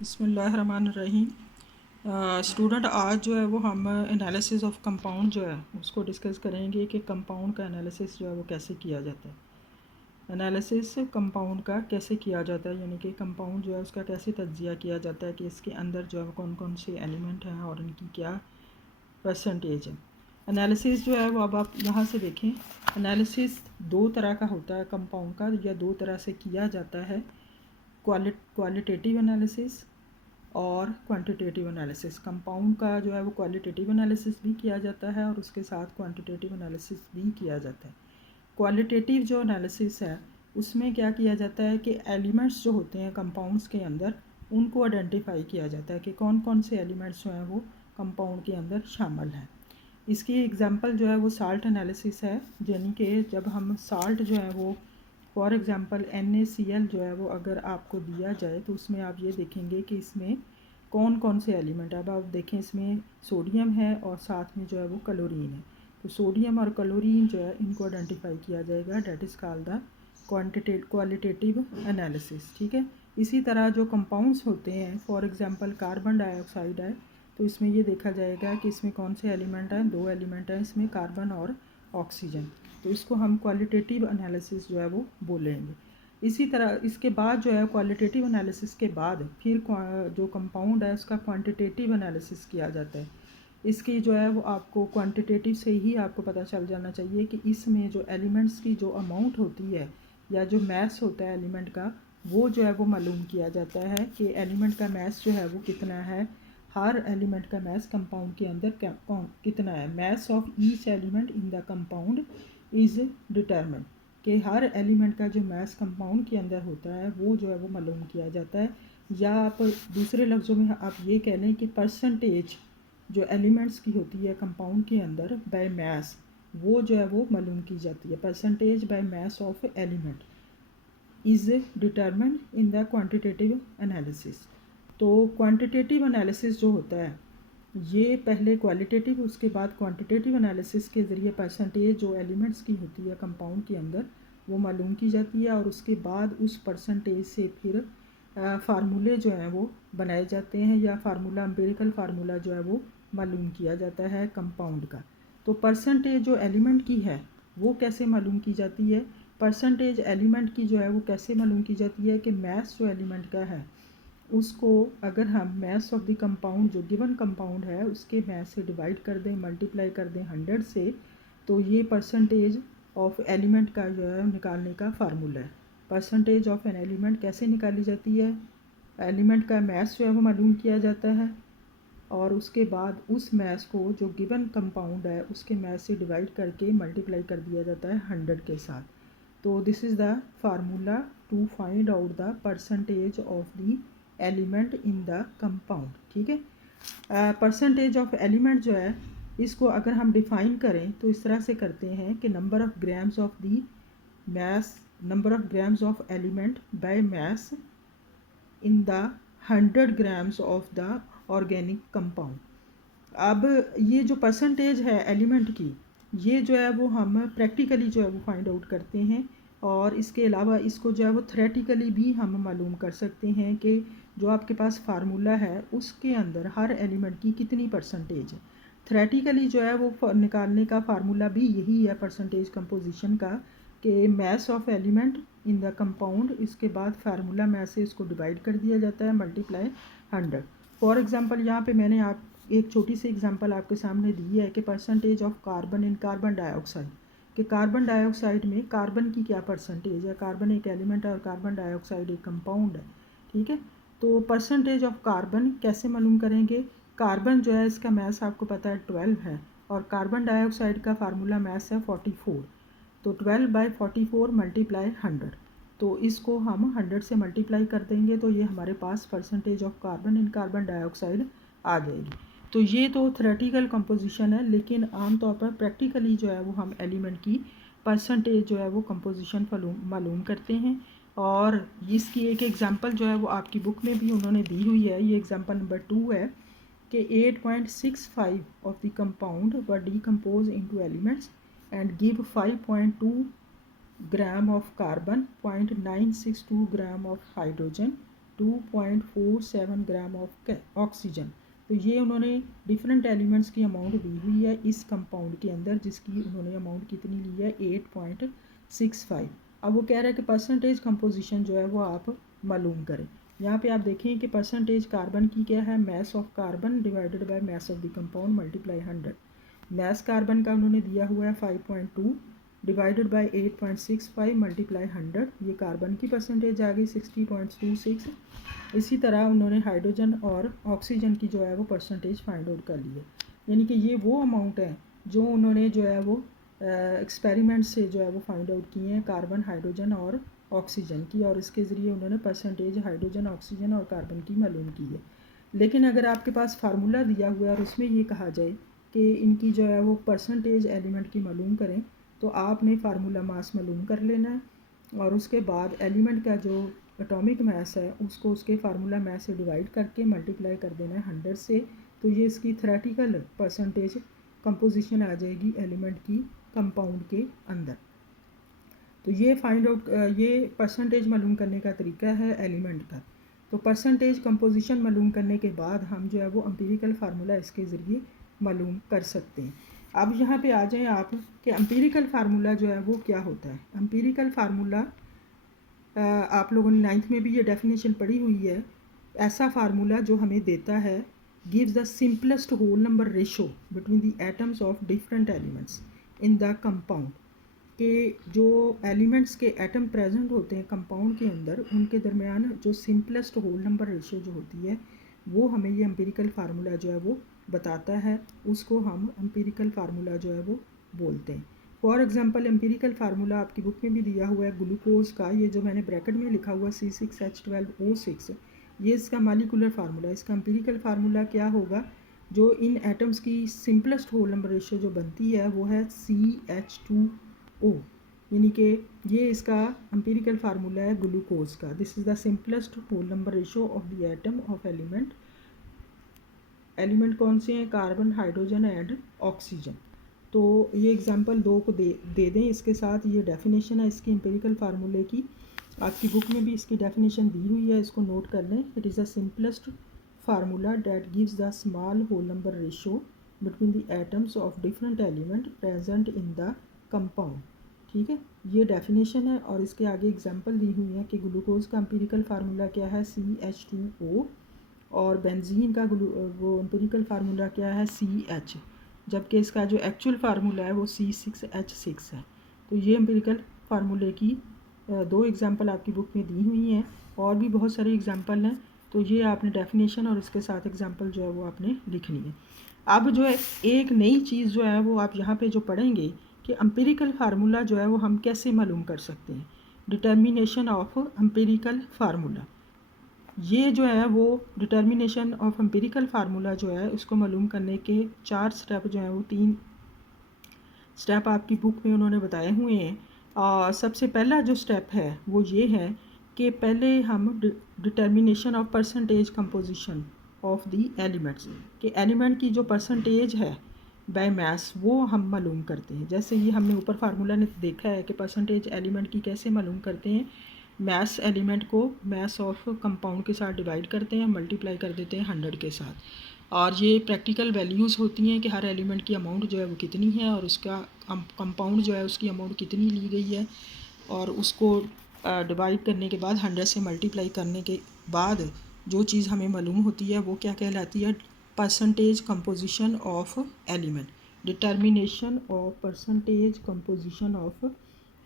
बिस्मिल्लाहिर्रहमानिर्रहीम। स्टूडेंट, आज जो है वो हम एनालिसिस ऑफ कंपाउंड जो है उसको डिस्कस करेंगे कि कंपाउंड का एनालिसिस जो है वो कैसे किया जाता है। एनालिसिस कंपाउंड का कैसे किया जाता है, यानी कि कंपाउंड जो है उसका कैसे तज्जिया किया जाता है कि इसके अंदर जो है कौन कौन से एलिमेंट हैं और इनकी क्या परसेंटेज है। एनालिसिस जो है वो अब आप यहाँ से देखें, एनालिसिस दो तरह का होता है कंपाउंड का, या दो तरह से किया जाता है। क्वालिटेटिव एनालिसिस और क्वांटिटेटिव एनालिसिस। कंपाउंड का जो है वो क्वालिटेटिव एनालिसिस भी किया जाता है और उसके साथ क्वांटिटेटिव एनालिसिस भी किया जाता है। क्वालिटेटिव जो एनालिसिस है उसमें क्या किया जाता है कि एलिमेंट्स जो होते हैं कंपाउंड्स के अंदर उनको आइडेंटिफाई किया जाता है कि कौन कौन से एलिमेंट्स जो हैं वो कंपाउंड के अंदर शामिल हैं। इसकी एग्जांपल जो है वो साल्ट एनालिसिस है, यानी कि जब हम साल्ट जो है वो फॉर एग्ज़ाम्पल NaCl जो है वो अगर आपको दिया जाए तो उसमें आप ये देखेंगे कि इसमें कौन कौन से एलिमेंट है। अब आप देखें, इसमें सोडियम है और साथ में जो है वो क्लोरीन है। तो सोडियम और क्लोरीन जो है इनको आइडेंटिफाई किया जाएगा, that is called the qualitative analysis. ठीक है। इसी तरह जो कंपाउंड्स होते हैं, फॉर एग्ज़ाम्पल कार्बन डाइऑक्साइड है, तो इसमें ये देखा जाएगा कि इसमें कौन से एलिमेंट हैं। दो एलिमेंट हैं इसमें, कार्बन और ऑक्सीजन। तो इसको हम क्वालिटेटिव एनालिसिस जो है वो बोलेंगे। इसी तरह इसके बाद जो है क्वालिटेटिव एनालिसिस के बाद फिर जो कंपाउंड है उसका क्वांटिटेटिव एनालिसिस किया जाता है। इसकी जो है वो आपको क्वांटिटेटिव से ही आपको पता चल जाना चाहिए कि इसमें जो एलिमेंट्स की जो अमाउंट होती है या जो मैस होता है एलिमेंट का, वो जो है वो मालूम किया जाता है कि एलिमेंट का मैस जो है वो कितना है। हर एलिमेंट का मैस कंपाउंड के अंदर कितना है। Mass of each element in the compound is determine, कि हर एलिमेंट का जो मैस कंपाउंड के अंदर होता है वो जो है वो मालूम किया जाता है। या आप दूसरे लफ्ज़ों में आप ये कह लें कि परसेंटेज जो एलिमेंट्स की होती है कंपाउंड के अंदर बाय मैस, वो जो है वो मालूम की जाती है। Percentage by mass of element is determined in the quantitative analysis. तो क्वांटिटेटिव एनालिसिस जो होता है ये पहले क्वालिटेटिव उसके बाद क्वांटिटेटिव एनालिसिस के ज़रिए परसेंटेज जो एलिमेंट्स की होती है कंपाउंड के अंदर वो मालूम की जाती है, और उसके बाद उस परसेंटेज से फिर फार्मूले जो हैं वो बनाए जाते हैं, या फार्मूला एम्पिरिकल फार्मूला जो है वो मालूम किया जाता है कंपाउंड का। तो परसेंटेज जो एलिमेंट की है वो कैसे मालूम की जाती है। परसेंटेज एलिमेंट की जो है वो कैसे मालूम की जाती है कि मैस जो एलिमेंट का है उसको अगर हम मैस ऑफ द कंपाउंड जो गिवन कंपाउंड है उसके मैस से डिवाइड कर दें, मल्टीप्लाई कर दें 100 से, तो ये परसेंटेज ऑफ एलिमेंट का जो है निकालने का फार्मूला है। परसेंटेज ऑफ एन एलिमेंट कैसे निकाली जाती है। एलिमेंट का मैस जो है वो मालूम किया जाता है और उसके बाद उस मैस को जो गिवन कंपाउंड है उसके मैस से डिवाइड करके मल्टीप्लाई कर दिया जाता है 100 के साथ। तो this is the formula to find out the percentage of the element in the compound. ठीक है। परसेंटेज ऑफ एलिमेंट जो है इसको अगर हम डिफ़ाइन करें तो इस तरह से करते हैं कि number of grams of the mass, number of grams of element by mass in the 100 grams of the organic compound. अब ये जो परसेंटेज है एलिमेंट की, ये जो है वो हम प्रैक्टिकली जो है वो फाइंड आउट करते हैं, और इसके अलावा इसको जो है वो थ्योरेटिकली भी हम मालूम कर सकते हैं कि जो आपके पास फार्मूला है उसके अंदर हर एलिमेंट की कितनी परसेंटेज है। थ्योरेटिकली जो है वो निकालने का फार्मूला भी यही है परसेंटेज कंपोजिशन का, कि mass of element in the compound, इसके बाद फार्मूला मैस से इसको डिवाइड कर दिया जाता है मल्टीप्लाई 100। फॉर एग्जांपल यहाँ पे मैंने आप एक छोटी सी एग्जांपल आपके सामने दी है कि percentage of carbon in carbon dioxide, कि कार्बन डाइऑक्साइड में कार्बन की क्या परसेंटेज है। कार्बन एक एलिमेंट है और कार्बन डाइऑक्साइड एक कंपाउंड है। ठीक है। तो परसेंटेज ऑफ कार्बन कैसे मालूम करेंगे। कार्बन जो है इसका मैस आपको पता है 12 है, और कार्बन डाइऑक्साइड का फार्मूला मैस है 44। तो 12/44 मल्टीप्लाई 100, तो इसको हम 100 से मल्टीप्लाई कर देंगे तो ये हमारे पास percentage of carbon in carbon dioxide आ जाएगी। तो ये तो थ्योरेटिकल कंपोजिशन है, लेकिन आमतौर पर प्रैक्टिकली जो है वो हम एलिमेंट की परसेंटेज जो है वो कंपोजिशन मालूम करते हैं। और इसकी एक एग्जांपल जो है वो आपकी बुक में भी उन्होंने दी हुई है। ये एग्जांपल नंबर 2 है कि 8.65 of the compound were decompose into elements and give 5.2 gram of carbon, 0.962 gram of hydrogen 2.47 gram of oxygen. तो ये उन्होंने डिफरेंट एलिमेंट्स की अमाउंट दी हुई है इस कंपाउंड के अंदर, जिसकी उन्होंने अमाउंट कितनी ली है 8.65। अब वो कह रहा है कि परसेंटेज कंपोजिशन जो है वो आप मालूम करें। यहाँ पे आप देखें कि परसेंटेज कार्बन की क्या है, mass of carbon divided by mass of the compound multiply 100। Mass carbon का उन्होंने दिया हुआ है 5.2 डिवाइडेड बाय 8.65 मल्टीप्लाई 100, ये कार्बन की परसेंटेज आ गई 60.26। इसी तरह उन्होंने हाइड्रोजन और ऑक्सीजन की जो है वो परसेंटेज फाइंड आउट कर ली है। यानी कि ये वो अमाउंट है जो उन्होंने जो है वो एक्सपेरिमेंट से जो है वो फाइंड आउट किए हैं कार्बन, हाइड्रोजन और ऑक्सीजन की, और इसके ज़रिए उन्होंने परसेंटेज हाइड्रोजन, ऑक्सीजन और कार्बन की मालूम की है। लेकिन अगर आपके पास फार्मूला दिया हुआ है और उसमें ये कहा जाए कि इनकी जो है वो परसेंटेज एलिमेंट की मालूम करें, तो आपने फार्मूला मास मालूम कर लेना है और उसके बाद एलिमेंट का जो एटॉमिक मास है उसको उसके फार्मूला मास से डिवाइड करके मल्टीप्लाई कर देना है 100 से। तो ये इसकी थ्योरेटिकल परसेंटेज कंपोजिशन आ जाएगी एलिमेंट की कंपाउंड के अंदर। तो ये फाइंड आउट ये परसेंटेज मालूम करने का तरीका है एलिमेंट का। तो परसेंटेज कंपोजिशन मालूम करने के बाद हम जो है वो एम्पिरिकल फार्मूला इसके ज़रिए मालूम कर सकते हैं। अब यहाँ पे आ जाएं आप कि एम्पिरिकल फार्मूला जो है वो क्या होता है। एम्पिरिकल फार्मूला आप लोगों ने 9th में भी ये डेफिनेशन पढ़ी हुई है। ऐसा फार्मूला जो हमें देता है gives the simplest whole number ratio between the atoms of different elements in the compound, के जो एलिमेंट्स के एटम प्रेजेंट होते हैं कंपाउंड के अंदर उनके दरमियान जो सिंपलेस्ट होल नंबर रेशो जो होती है वो हमें ये एम्पिरिकल फार्मूला जो है वो बताता है, उसको हम एम्पिरिकल फार्मूला जो है वो बोलते हैं। फॉर एग्जांपल एम्पिरिकल फार्मूला आपकी बुक में भी दिया हुआ है ग्लूकोज का, ये जो मैंने ब्रैकेट में लिखा हुआ C6H12O6, ये इसका मॉलिक्यूलर फार्मूला। इसका एम्पिरिकल फार्मूला क्या होगा, जो इन एटम्स की सिंपलेस्ट होल नंबर रेशो जो बनती है वो है CH2O, यानी कि ये इसका एम्पिरिकल फार्मूला है ग्लूकोज का। This is the simplest whole number ratio of the atom of element. Element कौन से हैं, कार्बन, हाइड्रोजन एंड ऑक्सीजन। तो ये एग्जांपल 2 को दे दें, इसके साथ ये डेफिनेशन है इसकी एम्पिरिकल फार्मूले की, आपकी बुक में भी इसकी डेफिनेशन दी हुई है, इसको नोट कर लें। It is the simplest formula that gives the small whole number ratio between the atoms of different element present in the compound. ठीक है, ये डेफिनेशन है और इसके आगे एग्जांपल दी हुई है कि ग्लूकोज का एम्पिरिकल फार्मूला क्या है CH2O, और बेंजीन का वो एम्पिरिकल फार्मूला क्या है CH, जबकि इसका जो एक्चुअल फार्मूला है वो C6H6 है। तो ये एम्पिरिकल फार्मूले की 2 एग्जांपल आपकी बुक में दी हुई हैं, और भी बहुत सारे एग्जांपल हैं। तो ये आपने डेफिनेशन और इसके साथ एग्जांपल जो है वो आपने लिखनी है। अब जो है एक नई चीज़ जो है वो आप यहाँ पे जो पढ़ेंगे कि एम्पिरिकल फार्मूला जो है वो हम कैसे मालूम कर सकते हैं। डिटर्मिनेशन ऑफ एम्पिरिकल फार्मूला, ये जो है वो डिटर्मिनेशन ऑफ एम्पिरिकल फार्मूला जो है उसको मालूम करने के 4 स्टेप जो हैं वो 3 स्टेप आपकी बुक में उन्होंने बताए हुए हैं। और सबसे पहला जो स्टेप है वो ये है कि पहले हम determination of percentage composition of the elements, कि एलिमेंट की जो परसेंटेज है बाय मास वो हम मालूम करते हैं। जैसे ये हमने ऊपर फार्मूला ने देखा है कि परसेंटेज एलिमेंट की कैसे मालूम करते हैं। मैस एलिमेंट को मैस ऑफ कंपाउंड के साथ डिवाइड करते हैं, मल्टीप्लाई कर देते हैं 100 के साथ, और ये प्रैक्टिकल वैल्यूज़ होती हैं कि हर एलिमेंट की अमाउंट जो है वो कितनी है और उसका कंपाउंड जो है उसकी अमाउंट कितनी ली गई है, और उसको डिवाइड करने के बाद 100 से मल्टीप्लाई करने के बाद जो चीज़ हमें मालूम होती है वो क्या कहलाती है, percentage composition of element. Determination of percentage composition of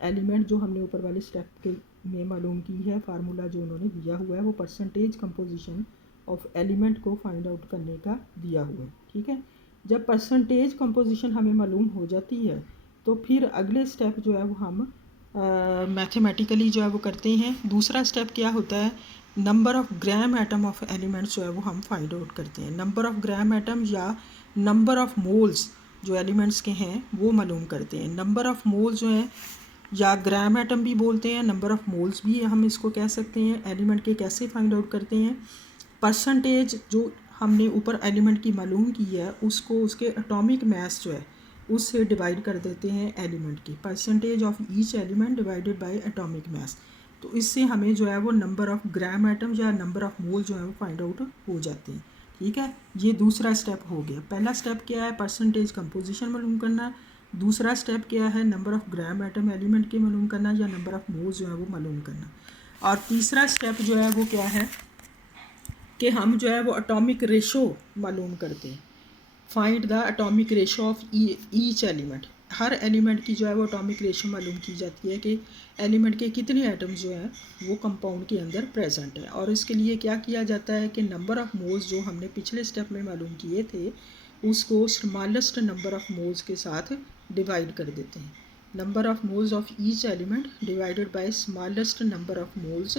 element जो हमने ऊपर वाले स्टेप के में मालूम की है, फार्मूला जो उन्होंने दिया हुआ है वो परसेंटेज कंपोजिशन ऑफ एलिमेंट को फाइंड आउट करने का दिया हुआ है। ठीक है, जब परसेंटेज कंपोजिशन हमें मालूम हो जाती है तो फिर अगले स्टेप जो है वो हम मैथमेटिकली जो है वो करते हैं। दूसरा स्टेप क्या होता है, number of gram atom of elements जो है वो हम फाइंड आउट करते हैं। नंबर ऑफ़ ग्राम एटम या नंबर ऑफ़ मोल्स जो एलिमेंट्स के हैं वो मालूम करते हैं। नंबर ऑफ़ मोल्स जो हैं या ग्राम एटम भी बोलते हैं, नंबर ऑफ़ मोल्स भी हम इसको कह सकते हैं। एलिमेंट के कैसे फाइंड आउट करते हैं, परसेंटेज जो हमने ऊपर एलिमेंट की मालूम की है उसको उसके एटॉमिक मास जो है उससे डिवाइड कर देते हैं एलिमेंट की। Percentage of each element divided by atomic mass. तो इससे हमें जो है वो नंबर ऑफ़ ग्राम आइटम या नंबर ऑफ़ मोल जो है वो फाइंड आउट हो जाते हैं। ठीक है, ये दूसरा स्टेप हो गया। पहला स्टेप क्या है, परसेंटेज कंपोजिशन मालूम करना। दूसरा स्टेप क्या है, number of gram item element के मालूम करना या नंबर ऑफ़ मोल्स जो है वो मालूम करना। और तीसरा स्टेप जो है वो क्या है कि हम जो है वो एटॉमिक रेशो मालूम करते हैं। Find the atomic ratio of each element. Her element की जो है वो एटॉमिक रेशो मालूम की जाती है कि एलिमेंट के कितने आइटम्स जो हैं वो कंपाउंड के अंदर प्रेजेंट है। और इसके लिए क्या किया जाता है कि नंबर ऑफ़ मोल्स जो हमने पिछले स्टेप में मालूम किए थे उसको स्मॉलेस्ट नंबर ऑफ़ मोल्स के साथ डिवाइड कर देते हैं। Number of moles of each element divided by smallest number of moles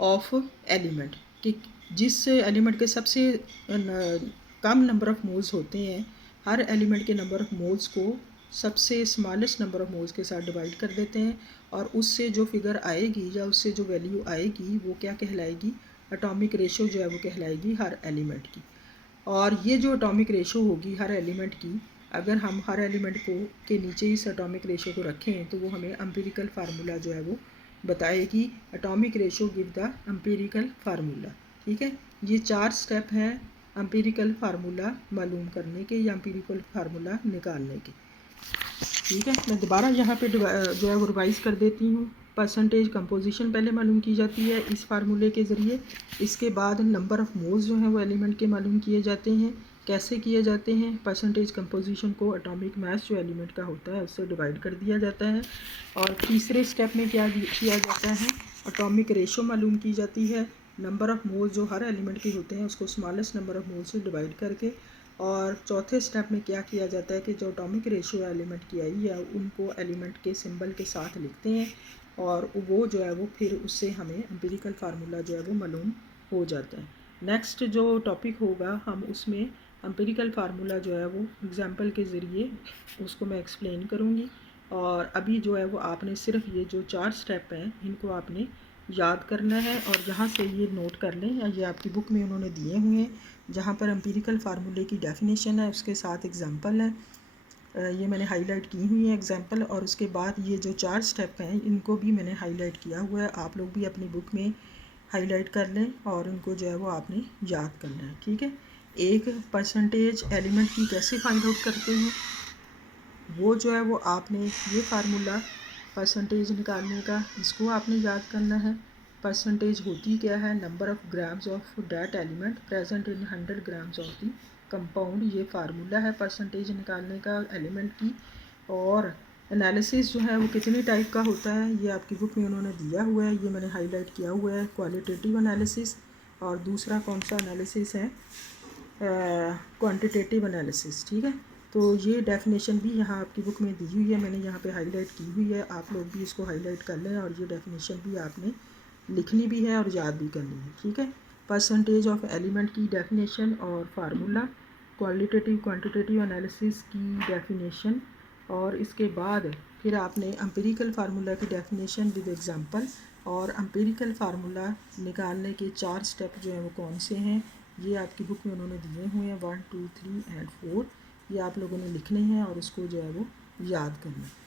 of element, कि जिस एलिमेंट के सबसे कम नंबर ऑफ़ मोल्स होते हैं, हर एलिमेंट के नंबर ऑफ़ मोल्स को सबसे स्मॉलेस्ट नंबर ऑफ़ मोल्स के साथ डिवाइड कर देते हैं। और उससे जो फिगर आएगी या उससे जो वैल्यू आएगी वो क्या कहलाएगी, एटॉमिक रेशो जो है वो कहलाएगी हर एलिमेंट की। और ये जो एटॉमिक रेशो होगी हर एलिमेंट की, अगर हम हर एलिमेंट को के नीचे इस एटॉमिक रेशो को रखें तो वो हमें एम्पिरिकल फार्मूला जो है वो बताएगी। Atomic ratio give the empirical formula. ठीक है, ये 4 स्टेप हैं एम्पिरिकल फार्मूला मालूम करने के या एम्पिरिकल फार्मूला निकालने के। ठीक है, मैं दोबारा यहाँ पे जो है वो रिवाइज़ कर देती हूँ। परसेंटेज कंपोजिशन पहले मालूम की जाती है इस फार्मूले के ज़रिए। इसके बाद नंबर ऑफ़ मोल्स जो हैं वो एलिमेंट के मालूम किए जाते हैं। कैसे किए जाते हैं, परसेंटेज कंपोजिशन को एटॉमिक मास जो एलिमेंट का होता है उससे डिवाइड कर दिया जाता है। और तीसरे स्टेप में क्या किया जाता है, एटॉमिक रेशो मालूम की जाती है। नंबर ऑफ़ मोल्स जो हर एलिमेंट के होते हैं उसको स्मॉलेस्ट नंबर ऑफ़ मोल्स से डिवाइड करके। और चौथे स्टेप में क्या किया जाता है कि जो एटॉमिक रेशियो एलिमेंट की आई है उनको एलिमेंट के सिंबल के साथ लिखते हैं और वो जो है वो फिर उससे हमें एम्पिरिकल फार्मूला जो है वो मालूम हो जाता है। नेक्स्ट जो टॉपिक होगा हम उसमें एम्पिरिकल फार्मूला जो है वो एग्जांपल के ज़रिए उसको मैं एक्सप्लेन करूँगी। और अभी जो है वो आपने सिर्फ ये जो 4 स्टेप हैं इनको आपने याद करना है और यहाँ से ये नोट कर लें, या ये आपकी बुक में उन्होंने दिए हुए हैं जहाँ पर एम्पिरिकल फार्मूले की डेफिनेशन है उसके साथ एग्जांपल है। ये मैंने हाईलाइट की हुई है एग्जांपल, और उसके बाद ये जो 4 स्टेप हैं इनको भी मैंने हाईलाइट किया हुआ है। आप लोग भी अपनी बुक में हाईलाइट कर लें और इनको जो है वो आपने याद करना है। ठीक है, एक परसेंटेज एलिमेंट की कैसे फाइंड आउट करते हैं वो जो है वो आपने ये फार्मूला परसेंटेज निकालने का इसको आपने याद करना है। परसेंटेज होती क्या है, number of grams of that element present in 100 grams of the compound. ये फार्मूला है परसेंटेज निकालने का एलिमेंट की। और एनालिसिस जो है वो कितनी टाइप का होता है ये आपकी बुक में उन्होंने दिया हुआ है, ये मैंने हाईलाइट किया हुआ है, क्वालिटेटिव एनालिसिस। और दूसरा कौन सा एनालिसिस है, क्वांटिटेटिव एनालिसिस। ठीक है, तो ये डेफिनेशन भी यहाँ आपकी बुक में दी हुई है, मैंने यहाँ पे हाईलाइट की हुई है। आप लोग भी इसको हाईलाइट कर लें और ये डेफिनेशन भी आपने लिखनी भी है और याद भी करनी है। ठीक है, परसेंटेज ऑफ एलिमेंट की डेफिनेशन और फार्मूला, क्वालिटेटिव क्वांटिटेटिव एनालिसिस की डेफिनेशन, और इसके बाद फिर आपने एम्पिरिकल फार्मूला की डेफिनेशन विद एग्जांपल और एम्पिरिकल फार्मूला निकालने के 4 स्टेप जो हैं वो कौन से हैं ये आपकी बुक में उन्होंने दिए हुए हैं 1, 2, 3 एंड 4। ये आप लोगों ने लिखने हैं और उसको जो है वो याद करना है।